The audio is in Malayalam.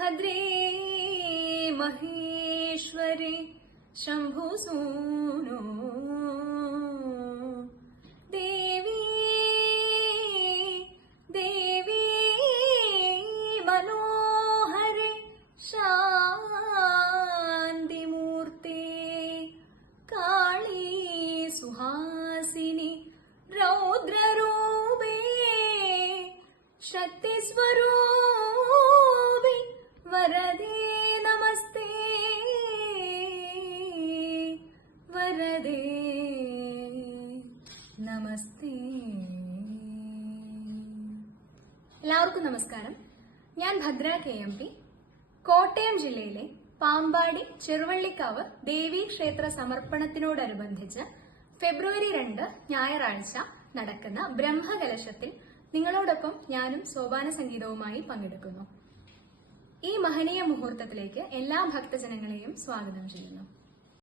भद्रे महेश्वरे शम्भुसूनो देवी देवी मनोहरे शान्तिमूर्ते काली सुहासिनी रौद्ररूपे शक्तिस्वरूपे वरदे नमस्ते वरदे നമസ്തേ. എല്ലാവർക്കും നമസ്കാരം. ഞാൻ ഭദ്ര KMP, കോട്ടയം ജില്ലയിലെ പാമ്പാടി ചെറുവള്ളിക്കാവ് ദേവീ ക്ഷേത്ര സമർപ്പണത്തിനോടനുബന്ധിച്ച് ഫെബ്രുവരി 2 ഞായറാഴ്ച നടക്കുന്ന ബ്രഹ്മകലശത്തിൽ നിങ്ങളോടൊപ്പം ഞാനും സോപാന സംഗീതവുമായി പങ്കെടുക്കുന്നു. ഈ മഹനീയ മുഹൂർത്തത്തിലേക്ക് എല്ലാ ഭക്തജനങ്ങളെയും സ്വാഗതം ചെയ്യുന്നു.